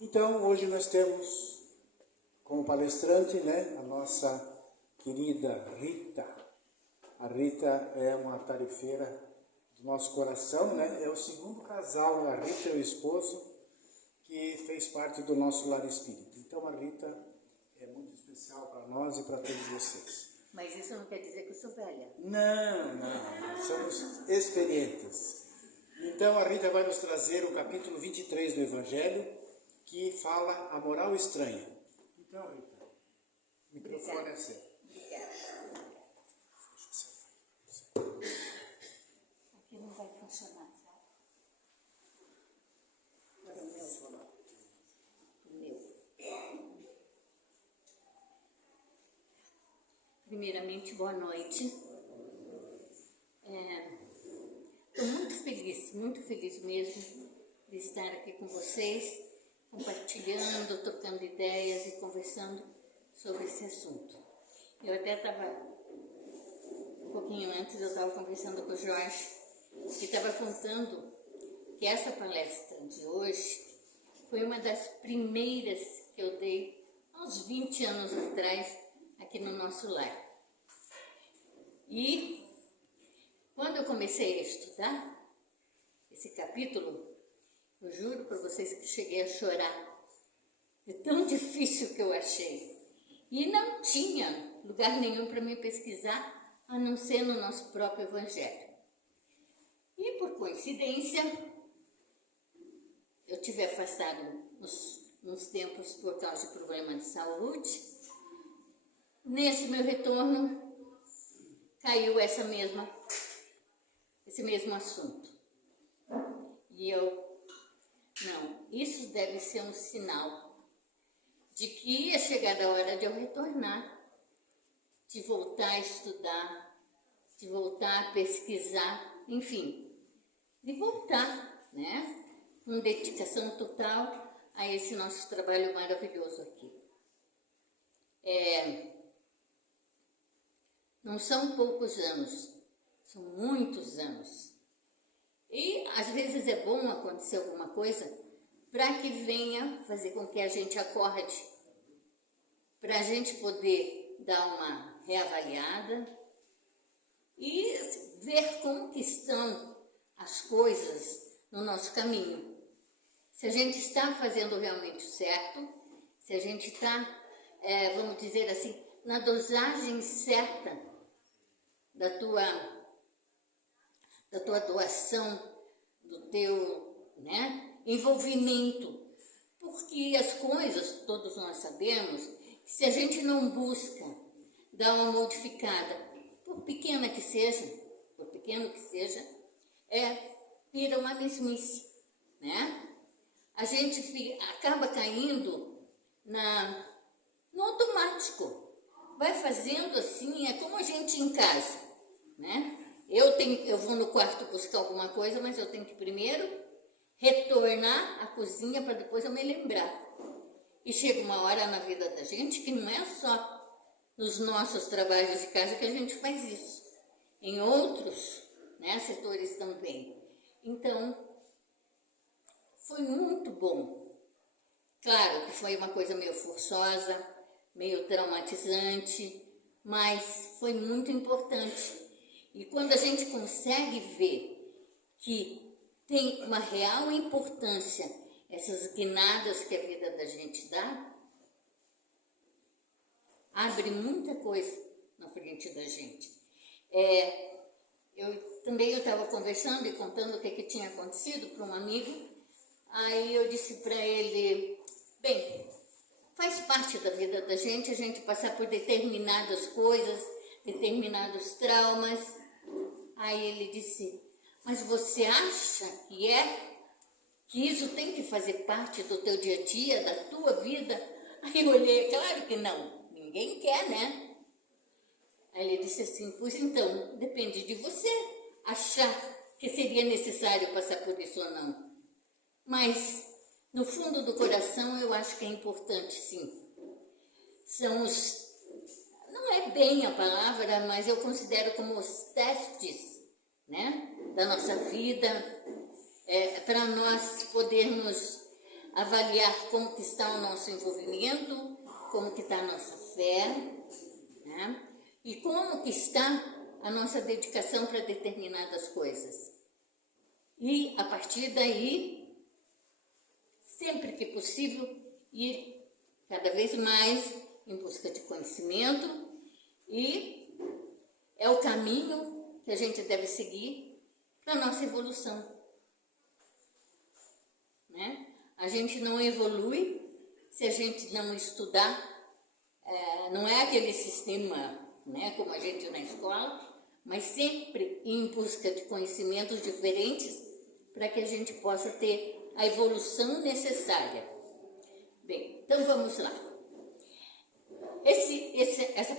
Então, hoje nós temos como palestrante, a nossa querida Rita. A Rita é uma tarefeira do nosso coração, É o segundo casal, a Rita e o esposo, que fez parte do nosso lar espírita. Então, a Rita é muito especial para nós e para todos vocês. Mas isso não quer dizer que eu sou velha. Não, somos experientes. Então, a Rita vai nos trazer o capítulo 23 do Evangelho, que fala a moral estranha. Então, Rita, o microfone é seu. Obrigada. Aqui não vai funcionar, sabe? Agora o meu. Primeiramente, boa noite. Estou muito feliz mesmo de estar aqui com vocês, compartilhando, trocando ideias e conversando sobre esse assunto. Eu até estava, um pouquinho antes, eu estava conversando com o Jorge, que estava contando que essa palestra de hoje foi uma das primeiras que eu dei há uns 20 anos atrás, aqui no nosso lar. E quando eu comecei a estudar esse capítulo, eu juro para vocês que cheguei a chorar. É tão difícil que eu achei. E não tinha lugar nenhum para me pesquisar, a não ser no nosso próprio Evangelho. E por coincidência, eu tive afastado uns tempos por causa de problema de saúde. Nesse meu retorno, caiu esse mesmo assunto. E isso deve ser um sinal de que ia chegar a hora de eu retornar, de voltar a estudar, de voltar a pesquisar, enfim, de voltar, com dedicação total a esse nosso trabalho maravilhoso aqui. Não são poucos anos, são muitos anos. E às vezes é bom acontecer alguma coisa para que venha fazer com que a gente acorde, para a gente poder dar uma reavaliada e ver como que estão as coisas no nosso caminho. Se a gente está fazendo realmente o certo, se a gente está, vamos dizer assim, na dosagem certa da tua doação, do teu envolvimento. Porque as coisas, todos nós sabemos, que se a gente não busca dar uma modificada, por pequeno que seja, vira uma mesmice, A gente acaba caindo no automático. Vai fazendo assim, é como a gente em casa, Eu vou no quarto buscar alguma coisa, mas eu tenho que primeiro retornar à cozinha para depois eu me lembrar. E chega uma hora na vida da gente que não é só nos nossos trabalhos de casa que a gente faz isso. Em outros setores também. Então, foi muito bom. Claro que foi uma coisa meio forçosa, meio traumatizante, mas foi muito importante. E quando a gente consegue ver que tem uma real importância essas guinadas que a vida da gente dá, abre muita coisa na frente da gente. Eu estava conversando e contando o que tinha acontecido para um amigo, aí eu disse para ele, bem, faz parte da vida da gente a gente passar por determinadas coisas, determinados traumas. Aí ele disse, mas você acha que isso tem que fazer parte do teu dia a dia, da tua vida? Aí eu olhei, claro que não, ninguém quer, Aí ele disse assim, pois então, depende de você achar que seria necessário passar por isso ou não. Mas, no fundo do coração, eu acho que é importante, sim. Não é bem a palavra, mas eu considero como os testes, da nossa vida, para nós podermos avaliar como que está o nosso envolvimento, como que está a nossa fé, né? E como que está a nossa dedicação para determinadas coisas. E, a partir daí, sempre que possível, ir cada vez mais em busca de conhecimento, e é o caminho que a gente deve seguir para a nossa evolução, né? A gente não evolui se a gente não estudar, não é aquele sistema, né, como a gente na escola, mas sempre em busca de conhecimentos diferentes para que a gente possa ter a evolução necessária. Bem, então vamos lá. Essa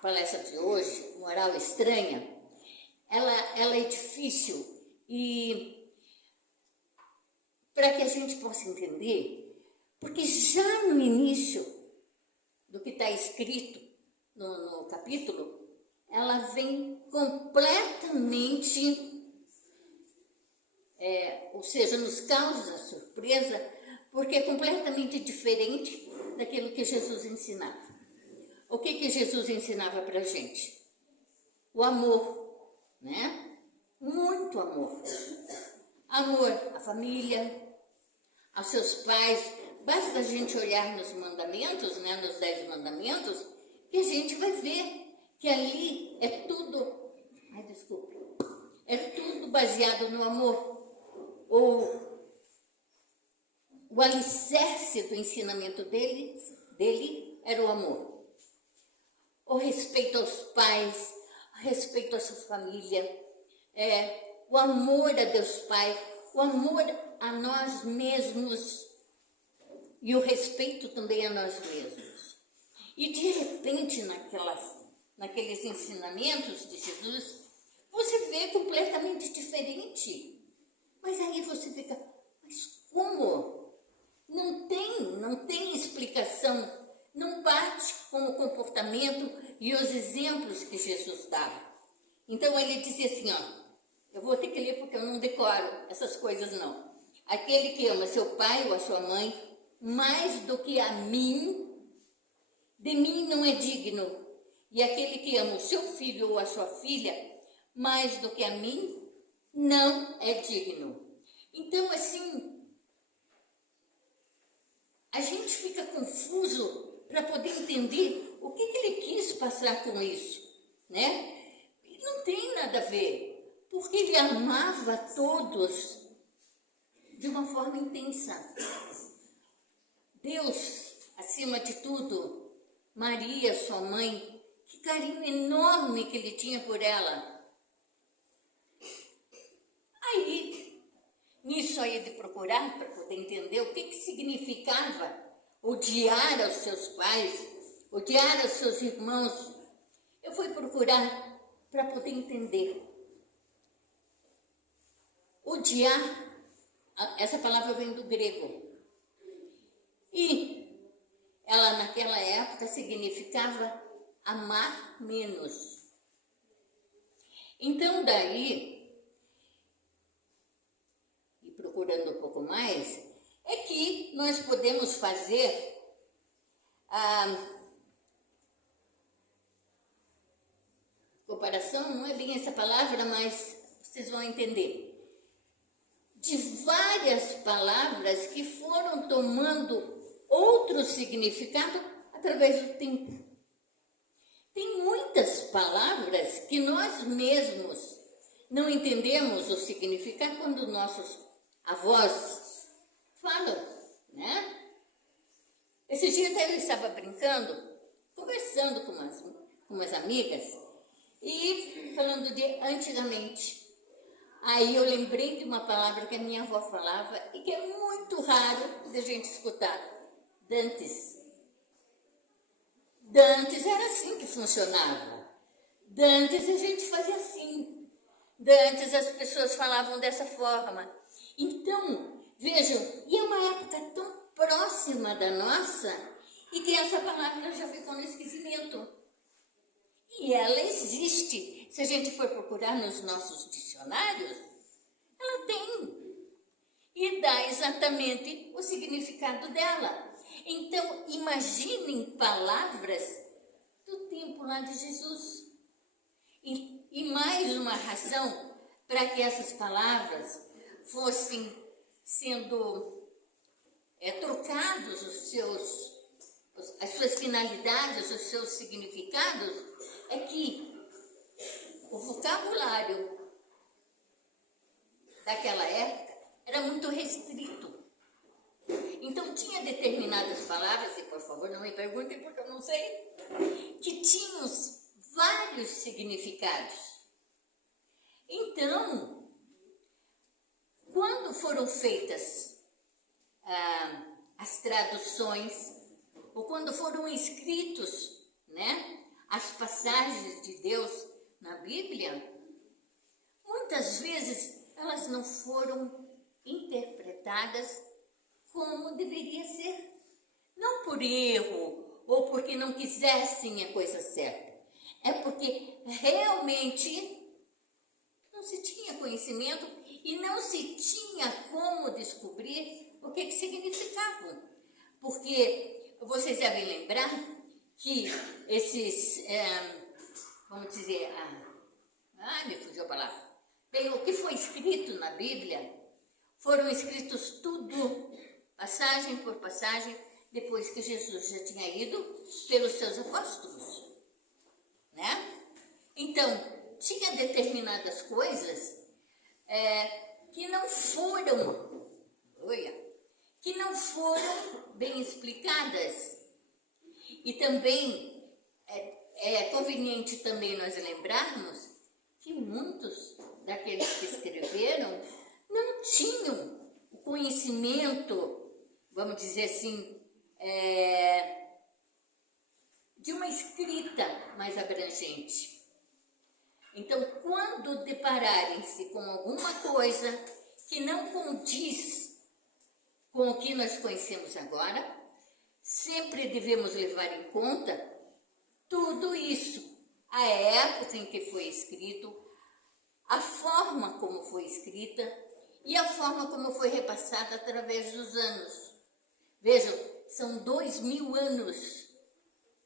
palestra de hoje, Moral Estranha, ela é difícil, e para que a gente possa entender, porque já no início do que está escrito no capítulo, ela vem completamente, ou seja, nos causa surpresa, porque é completamente diferente daquilo que Jesus ensinava. O que Jesus ensinava para a gente? O amor, né? Muito amor. Amor à família, aos seus pais. Basta a gente olhar nos mandamentos, né, nos 10 mandamentos, que a gente vai ver que ali é tudo, é tudo baseado no amor. O alicerce do ensinamento dele era o amor. O respeito aos pais, o respeito à sua família, o amor a Deus Pai, o amor a nós mesmos e o respeito também a nós mesmos. E de repente, naqueles ensinamentos de Jesus, você vê completamente diferente. Mas aí você fica, mas como? Não tem explicação, não bate com o comportamento e os exemplos que Jesus dava. Então ele dizia assim, ó, eu vou ter que ler porque eu não decoro essas coisas não. Aquele que ama seu pai ou a sua mãe mais do que a mim, de mim não é digno. E aquele que ama o seu filho ou a sua filha mais do que a mim, não é digno. Então, assim, a gente fica confuso para poder entender o que ele quis passar com isso, né? E não tem nada a ver, porque ele amava todos de uma forma intensa. Deus, acima de tudo, Maria, sua mãe, que carinho enorme que ele tinha por ela. Aí, nisso aí de procurar para poder entender o que significava odiar aos seus pais, odiar aos seus irmãos, eu fui procurar para poder entender. Odiar, essa palavra vem do grego. E ela naquela época significava amar menos. Então daí, e procurando um pouco mais, é que nós podemos fazer comparação, não é bem essa palavra, mas vocês vão entender. De várias palavras que foram tomando outro significado através do tempo. Tem muitas palavras que nós mesmos não entendemos o significado quando nossos avós falam, né? Esse dia até eu estava brincando, conversando com umas amigas e falando de antigamente. Aí eu lembrei de uma palavra que a minha avó falava e que é muito raro de a gente escutar. Dantes. Dantes era assim que funcionava. Dantes a gente fazia assim. Dantes as pessoas falavam dessa forma. Então, vejam, e é uma época tão próxima da nossa e que essa palavra já ficou no esquecimento. E ela existe. Se a gente for procurar nos nossos dicionários, ela tem. e dá exatamente o significado dela. Então, imaginem palavras do tempo lá de Jesus. E mais uma razão para que essas palavras fossem sendo trocados as suas finalidades, os seus significados, é que o vocabulário daquela época era muito restrito. Então tinha determinadas palavras, e por favor não me perguntem porque eu não sei, que tinham vários significados. Então, quando foram feitas as traduções, ou quando foram escritos, né, as passagens de Deus na Bíblia, muitas vezes elas não foram interpretadas como deveria ser. Não por erro ou porque não quisessem a coisa certa. É porque realmente não se tinha conhecimento e não se tinha como descobrir o que significavam. Porque vocês devem lembrar que esses, vamos dizer, me fugiu a palavra. Bem, o que foi escrito na Bíblia, foram escritos tudo, passagem por passagem, depois que Jesus já tinha ido pelos seus apóstolos, né? Então, tinha determinadas coisas que não foram bem explicadas. E também é conveniente também nós lembrarmos que muitos daqueles que escreveram não tinham o conhecimento, vamos dizer assim, de uma escrita mais abrangente. Então, quando depararem-se com alguma coisa que não condiz com o que nós conhecemos agora, sempre devemos levar em conta tudo isso, a época em que foi escrito, a forma como foi escrita e a forma como foi repassada através dos anos. Vejam, são 2000 anos.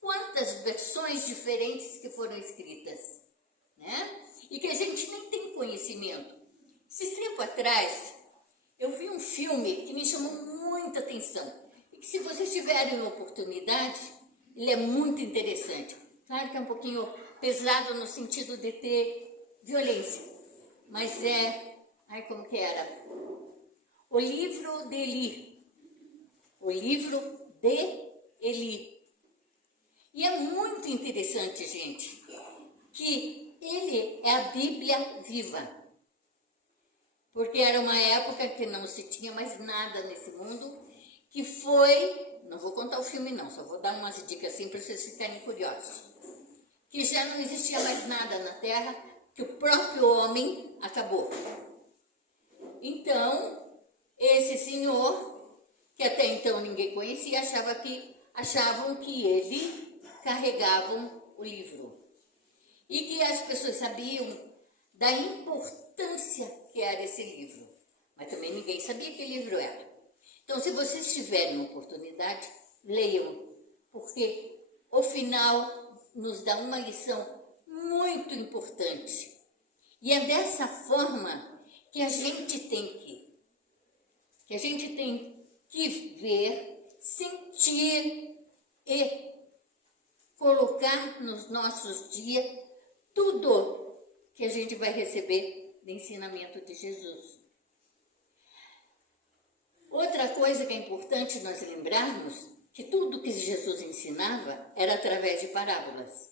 Quantas versões diferentes que foram escritas, né? E que a gente nem tem conhecimento. Esse tempo atrás, eu vi um filme que me chamou muita atenção. E que se vocês tiverem oportunidade, ele é muito interessante. Claro que é um pouquinho pesado no sentido de ter violência. Mas como que era? O livro de Eli. O livro de Eli. E é muito interessante, gente, que ele é a Bíblia viva. Porque era uma época que não se tinha mais nada nesse mundo, que foi, não vou contar o filme não, só vou dar umas dicas assim para vocês ficarem curiosos, que já não existia mais nada na Terra, que o próprio homem acabou. Então, esse senhor, que até então ninguém conhecia, achavam que ele carregava o livro. E que as pessoas sabiam da importância que era esse livro. Mas também ninguém sabia que livro era. Então, se vocês tiverem oportunidade, leiam, porque o final nos dá uma lição muito importante. E é dessa forma que a gente tem que ver, sentir e colocar nos nossos dias tudo que a gente vai receber do ensinamento de Jesus. Outra coisa que é importante nós lembrarmos, que tudo que Jesus ensinava era através de parábolas,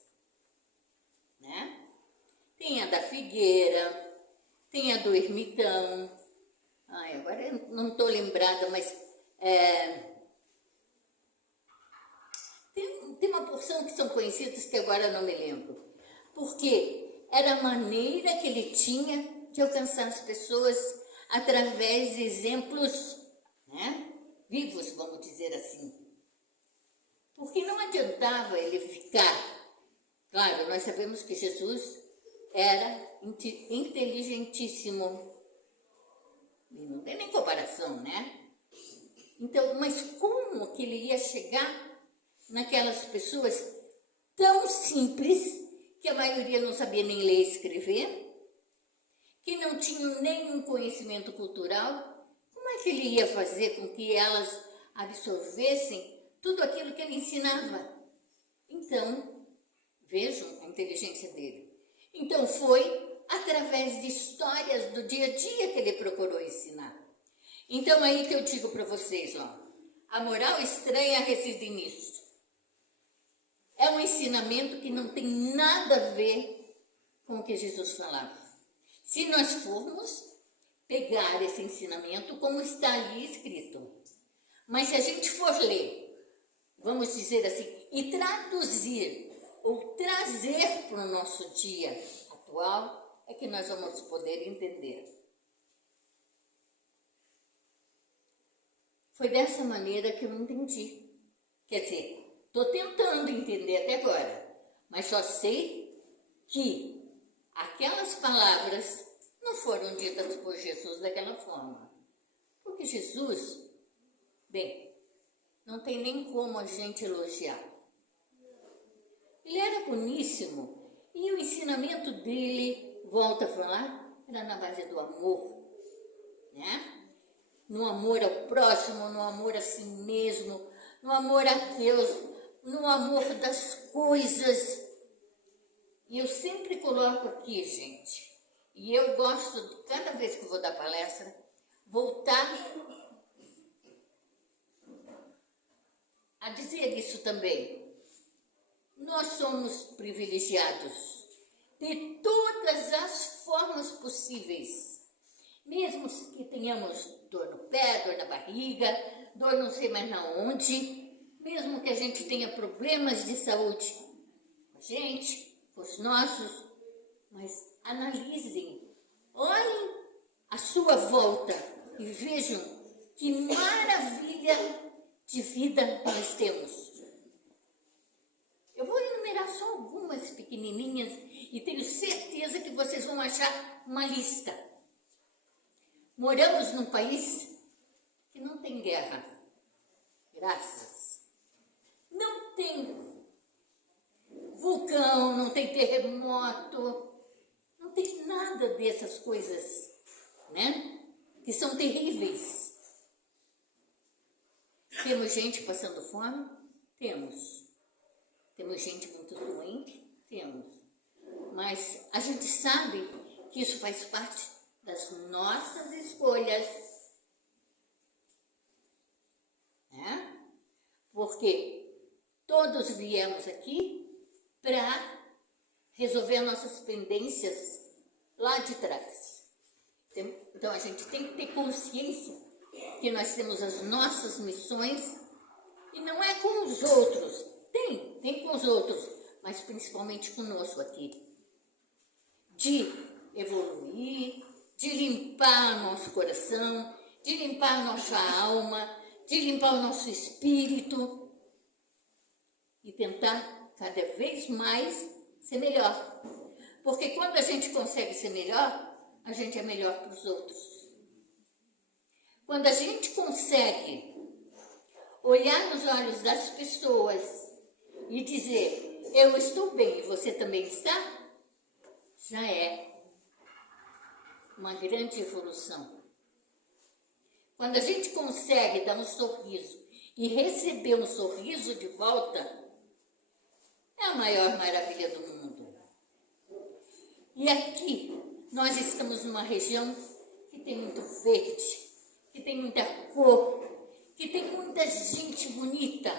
né? Tem a da figueira, tem a do ermitão, agora eu não estou lembrada, mas tem uma porção que são conhecidas que agora eu não me lembro, porque era a maneira que ele tinha de alcançar as pessoas através de exemplos, né, vivos, vamos dizer assim. Porque não adiantava ele ficar. Claro, nós sabemos que Jesus era inteligentíssimo, E não tem nem comparação, né? Então, mas como que ele ia chegar naquelas pessoas tão simples, que a maioria não sabia nem ler e escrever, que não tinham nenhum conhecimento cultural? Como é que ele ia fazer com que elas absorvessem tudo aquilo que ele ensinava? Então, vejam a inteligência dele. Então, foi através de histórias do dia a dia que ele procurou ensinar. Então, aí que eu digo para vocês, ó, a moral estranha reside nisso. É um ensinamento que não tem nada a ver com o que Jesus falava. Se nós formos pegar esse ensinamento como está ali escrito, mas se a gente for ler, vamos dizer assim, e traduzir ou trazer para o nosso dia atual, é que nós vamos poder entender. Foi dessa maneira que eu não entendi. Quer dizer, estou tentando entender até agora, mas só sei que aquelas palavras não foram ditas por Jesus daquela forma. Porque Jesus, bem, não tem nem como a gente elogiar. Ele era boníssimo e o ensinamento dele, volta a falar, era na base do amor, né? No amor ao próximo, no amor a si mesmo, no amor a Deus, no amor das coisas. E eu sempre coloco aqui, gente, e eu gosto de, cada vez que eu vou dar palestra, voltar a dizer isso também. Nós somos privilegiados de todas as formas possíveis. Mesmo que tenhamos dor no pé, dor na barriga, dor não sei mais na onde, mesmo que a gente tenha problemas de saúde, a gente, os nossos, mas analisem, olhem à sua volta e vejam que maravilha de vida nós temos. Eu vou enumerar só algumas pequenininhas e tenho certeza que vocês vão achar uma lista. Moramos num país que não tem guerra, graças. Não tem vulcão, não tem terremoto, não tem nada dessas coisas, né? Que são terríveis. Temos gente passando fome? Temos. Temos gente muito doente? Temos. Mas a gente sabe que isso faz parte das nossas escolhas, né? Porque todos viemos aqui para resolver nossas pendências lá de trás. Então a gente tem que ter consciência que nós temos as nossas missões e não é com os outros, tem com os outros, mas principalmente conosco aqui, de evoluir, de limpar nosso coração, de limpar nossa alma, de limpar o nosso espírito e tentar cada vez mais ser melhor. Porque quando a gente consegue ser melhor, a gente é melhor para os outros. Quando a gente consegue olhar nos olhos das pessoas e dizer, eu estou bem e você também está, já é uma grande evolução. Quando a gente consegue dar um sorriso e receber um sorriso de volta, é a maior maravilha do mundo. E aqui, nós estamos numa região que tem muito verde, que tem muita cor, que tem muita gente bonita.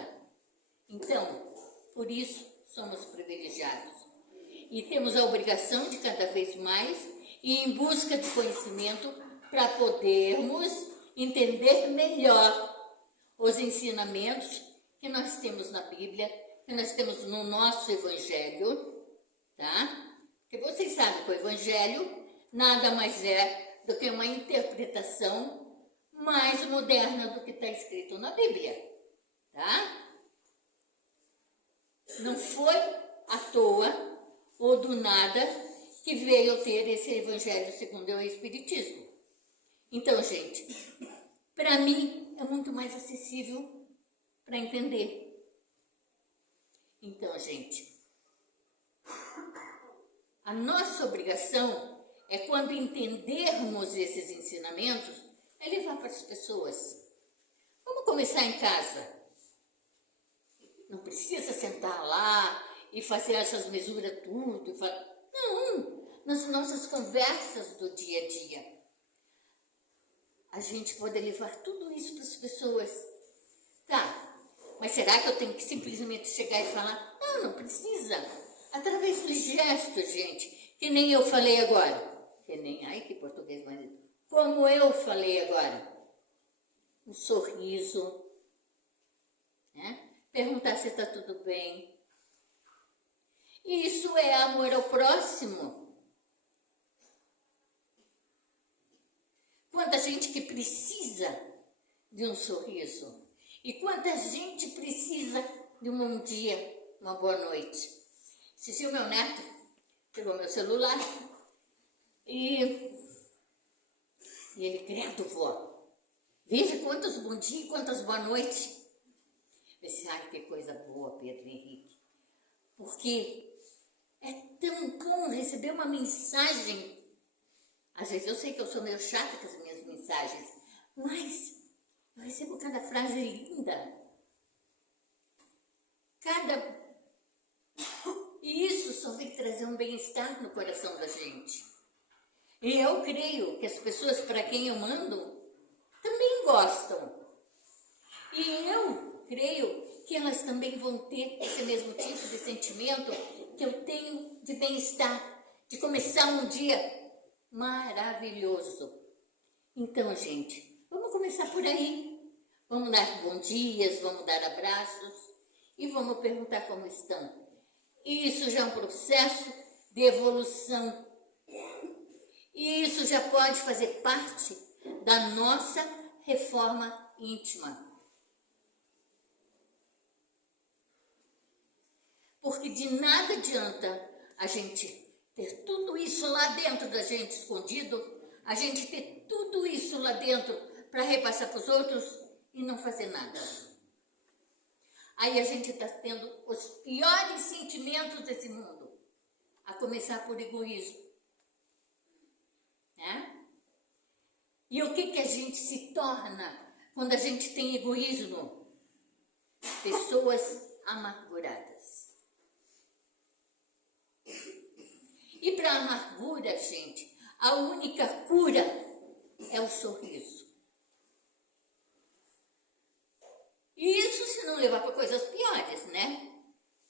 Então, por isso, somos privilegiados. E temos a obrigação de cada vez mais ir em busca de conhecimento para podermos entender melhor os ensinamentos que nós temos na Bíblia, que nós temos no nosso Evangelho, tá? Porque vocês sabem que o Evangelho nada mais é do que uma interpretação mais moderna do que está escrito na Bíblia, tá? Não foi à toa ou do nada que veio ter esse Evangelho segundo o Espiritismo. Então, gente, para mim é muito mais acessível para entender. Então, gente, a nossa obrigação é, quando entendermos esses ensinamentos, é levar para as pessoas. Vamos começar em casa. Não precisa sentar lá e fazer essas mesuras tudo. Não, nas nossas conversas do dia a dia. A gente pode levar tudo isso para as pessoas. Tá, mas será que eu tenho que simplesmente chegar e falar? Não, não precisa. Através do gesto, gente, que nem eu falei agora. Que nem, ai que português mais lindo. Como eu falei agora. Um sorriso, né? Perguntar se está tudo bem. Isso é amor ao próximo. Quanta gente que precisa de um sorriso. E quanta gente precisa de um bom dia, uma boa noite. Esse dia o meu neto pegou meu celular e ele, credo, vó, veja quantos bom dia e quantas boa noite. Eu disse, ai, que coisa boa, Pedro Henrique. Porque é tão bom receber uma mensagem. Às vezes eu sei que eu sou meio chata com as minhas mensagens, mas eu recebo cada frase linda. E isso só vem trazer um bem-estar no coração da gente. E eu creio que as pessoas para quem eu mando também gostam. E eu creio que elas também vão ter esse mesmo tipo de sentimento que eu tenho de bem-estar, de começar um dia maravilhoso. Então, gente, vamos começar por aí. Vamos dar bom dias, vamos dar abraços e vamos perguntar como estão. E isso já é um processo de evolução. E isso já pode fazer parte da nossa reforma íntima. Porque de nada adianta a gente ter tudo isso lá dentro da gente escondido, a gente ter tudo isso lá dentro para repassar para os outros e não fazer nada. Aí a gente está tendo os piores sentimentos desse mundo, a começar por egoísmo, né? E o que a gente se torna quando a gente tem egoísmo? Pessoas amarguradas. E para a amargura, gente, a única cura é o sorriso. E isso se não levar para coisas piores, né?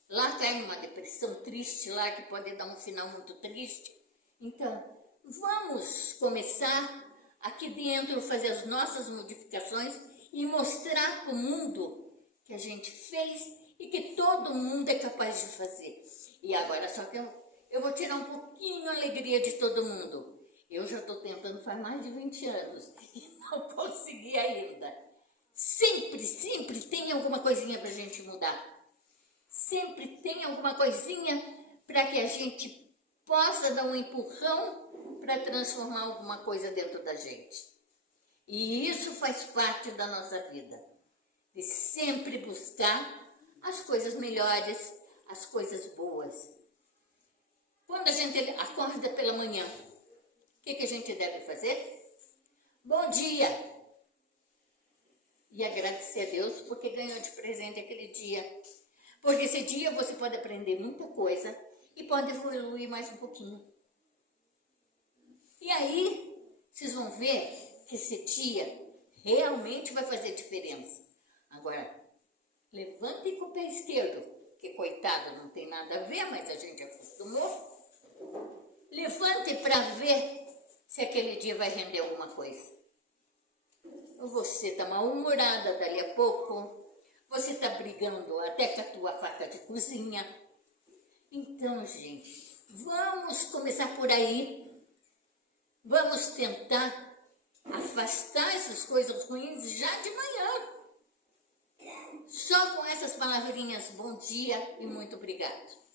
Lá cai uma depressão triste lá, que pode dar um final muito triste. Então, vamos começar aqui dentro, fazer as nossas modificações e mostrar para o mundo que a gente fez e que todo mundo é capaz de fazer. E agora só que eu vou tirar um pouquinho a alegria de todo mundo. Eu já estou tentando faz mais de 20 anos e não consegui ainda. Sempre tem alguma coisinha para a gente mudar. Sempre tem alguma coisinha para que a gente possa dar um empurrão para transformar alguma coisa dentro da gente. E isso faz parte da nossa vida. De sempre buscar as coisas melhores, as coisas boas. Quando a gente acorda pela manhã, o que a gente deve fazer? Bom dia! E agradecer a Deus porque ganhou de presente aquele dia. Porque esse dia você pode aprender muita coisa e pode evoluir mais um pouquinho. E aí, vocês vão ver que esse dia realmente vai fazer diferença. Agora, levante com o pé esquerdo, que coitado, não tem nada a ver, mas a gente acostumou. Levante para ver se aquele dia vai render alguma coisa. Você está mal-humorada dali a pouco, você está brigando até com a tua faca de cozinha. Então, gente, vamos começar por aí. Vamos tentar afastar essas coisas ruins já de manhã. Só com essas palavrinhas, bom dia e muito obrigado.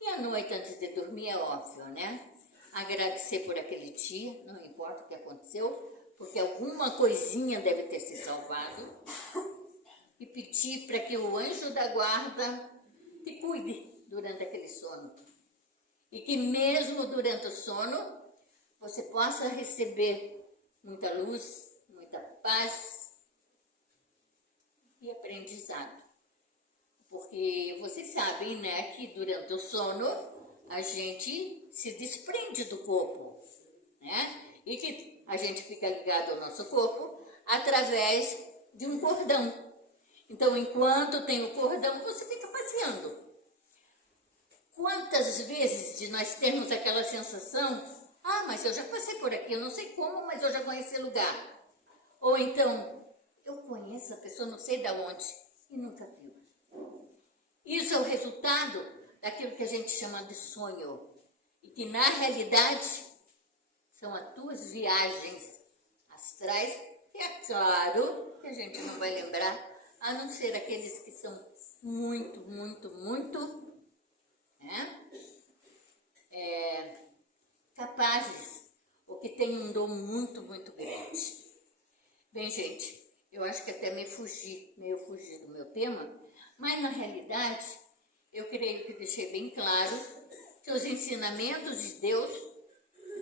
E à noite, antes de dormir, é óbvio, né? Agradecer por aquele dia, não importa o que aconteceu, porque alguma coisinha deve ter se salvado, e pedir para que o anjo da guarda te cuide durante aquele sono. E que mesmo durante o sono, você possa receber muita luz, muita paz e aprendizado. Porque vocês sabem, né, que durante o sono a gente se desprende do corpo, né? E que a gente fica ligado ao nosso corpo através de um cordão. Então, enquanto tem o cordão, você fica passeando. Quantas vezes de nós termos aquela sensação, mas eu já passei por aqui, eu não sei como, mas eu já conheci o lugar. Ou então, eu conheço a pessoa, não sei de onde, e nunca viu. Isso é o resultado daquilo que a gente chama de sonho. E que, na realidade, são as tuas viagens astrais, que é claro que a gente não vai lembrar, a não ser aqueles que são muito, né, capazes, ou que têm um dom muito grande. Bem, gente, eu acho que até meio fugi do meu tema, mas na realidade, eu creio que deixei bem claro que os ensinamentos de Deus,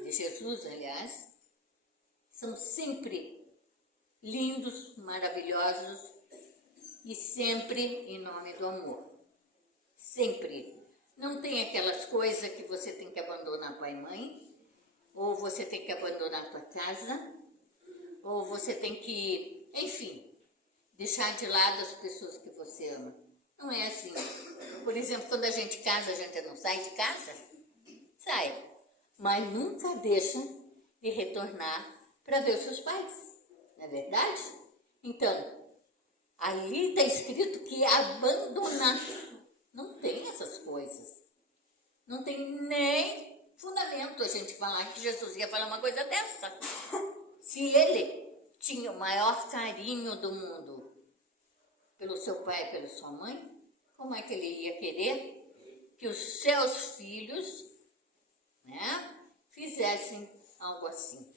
de Jesus, aliás, são sempre lindos, maravilhosos e sempre em nome do amor. Sempre. Não tem aquelas coisas que você tem que abandonar pai e mãe, ou você tem que abandonar a tua casa, ou você tem que, enfim, deixar de lado as pessoas que você ama. Não é assim. Por exemplo, quando a gente casa, a gente não sai de casa? Sai. Mas nunca deixa de retornar para ver os seus pais. Não é verdade? Então, ali está escrito que abandonar. Não tem essas coisas. Não tem nem fundamento a gente falar que Jesus ia falar uma coisa dessa. Se ele tinha o maior carinho do mundo pelo seu pai e pela sua mãe, como é que ele ia querer que os seus filhos, né, fizessem algo assim?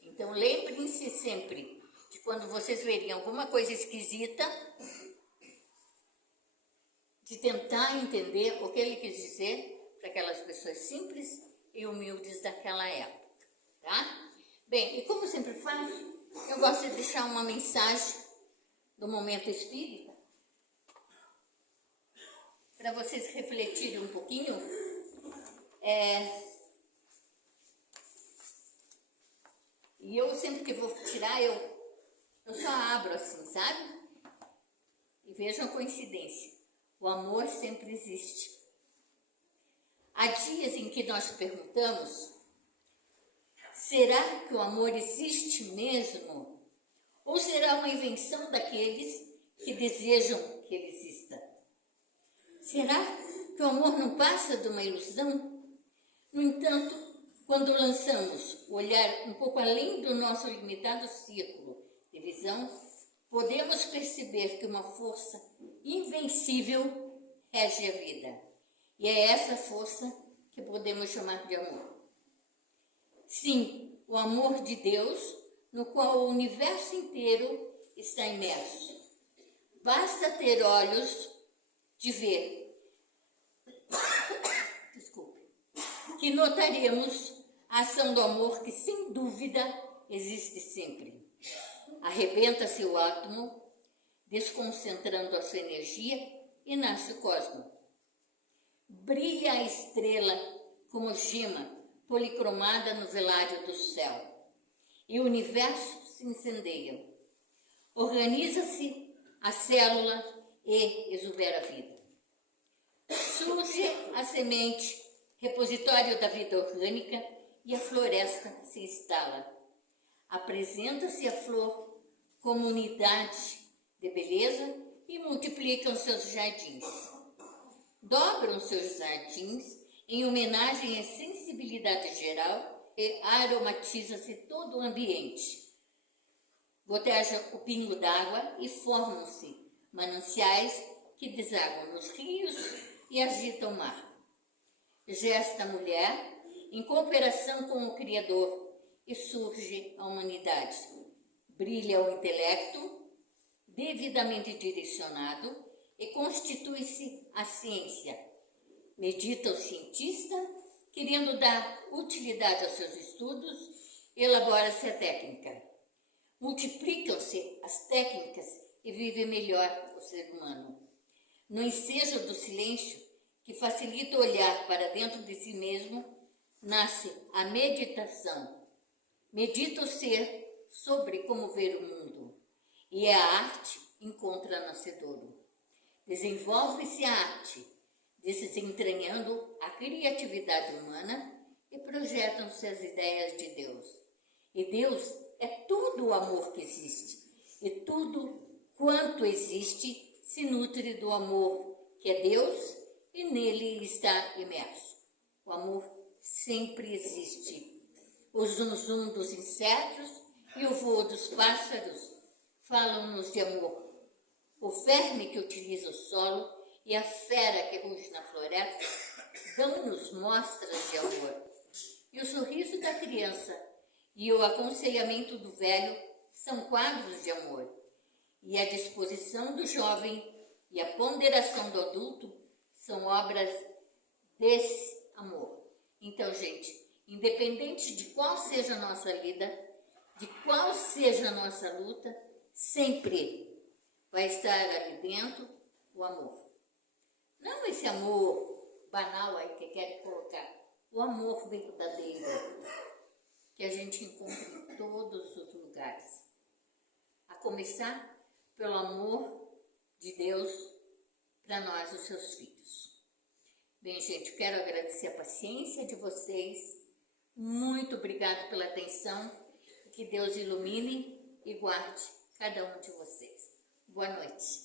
Então, lembrem-se sempre de quando vocês verem alguma coisa esquisita, de tentar entender o que ele quis dizer para aquelas pessoas simples e humildes daquela época, tá? Bem, e como sempre faço, eu gosto de deixar uma mensagem do Momento Espírita para vocês refletirem um pouquinho. E eu sempre que vou tirar, eu só abro assim, sabe? E vejam a coincidência. O amor sempre existe. Há dias em que nós perguntamos, será que o amor existe mesmo? Ou será uma invenção daqueles que desejam que ele exista? Será que o amor não passa de uma ilusão? No entanto, quando lançamos o olhar um pouco além do nosso limitado círculo de visão, podemos perceber que uma força invencível rege a vida. E é essa força que podemos chamar de amor. Sim, o amor de Deus, no qual o universo inteiro está imerso. Basta ter olhos de ver. Desculpe. Que notaremos a ação do amor que, sem dúvida, existe sempre. Arrebenta-se o átomo, desconcentrando a sua energia, e nasce o cosmos. Brilha a estrela como gema policromada no velário do céu, e o universo se incendeia. Organiza-se a célula e exubera a vida. Surge a semente, repositório da vida orgânica, e a floresta se instala. Apresenta-se a flor como unidade de beleza e multiplicam seus jardins. Dobram seus jardins em homenagem à sensibilidade geral e aromatiza-se todo o ambiente. Goteja o pingo d'água e formam-se mananciais que desaguam nos rios e agitam o mar. Gesta a mulher em cooperação com o Criador e surge a humanidade. Brilha o intelecto, devidamente direcionado, e constitui-se a ciência. Medita o cientista, querendo dar utilidade aos seus estudos, elabora-se a técnica. Multiplicam-se as técnicas e vive melhor o ser humano. No ensejo do silêncio, que facilita olhar para dentro de si mesmo, nasce a meditação. Medita o ser sobre como ver o mundo, e a arte encontra nascedouro. Desenvolve-se a arte, desentranhando a criatividade humana, e projetam-se as ideias de Deus. E Deus é todo o amor que existe, e tudo quanto existe se nutre do amor que é Deus e nele está imerso. O amor sempre existe. O zum-zum dos insetos e o voo dos pássaros falam-nos de amor. O verme que utiliza o solo e a fera que ruge na floresta dão-nos mostras de amor. E o sorriso da criança e o aconselhamento do velho são quadros de amor. E a disposição do jovem e a ponderação do adulto são obras desse amor. Então, gente, independente de qual seja a nossa vida, de qual seja a nossa luta, sempre vai estar ali dentro o amor. Não esse amor banal aí que querem colocar, o amor verdadeiro, que a gente encontra em todos os lugares. A começar pelo amor de Deus para nós, os seus filhos. Bem, gente, quero agradecer a paciência de vocês. Muito obrigado pela atenção. Que Deus ilumine e guarde cada um de vocês. Boa noite.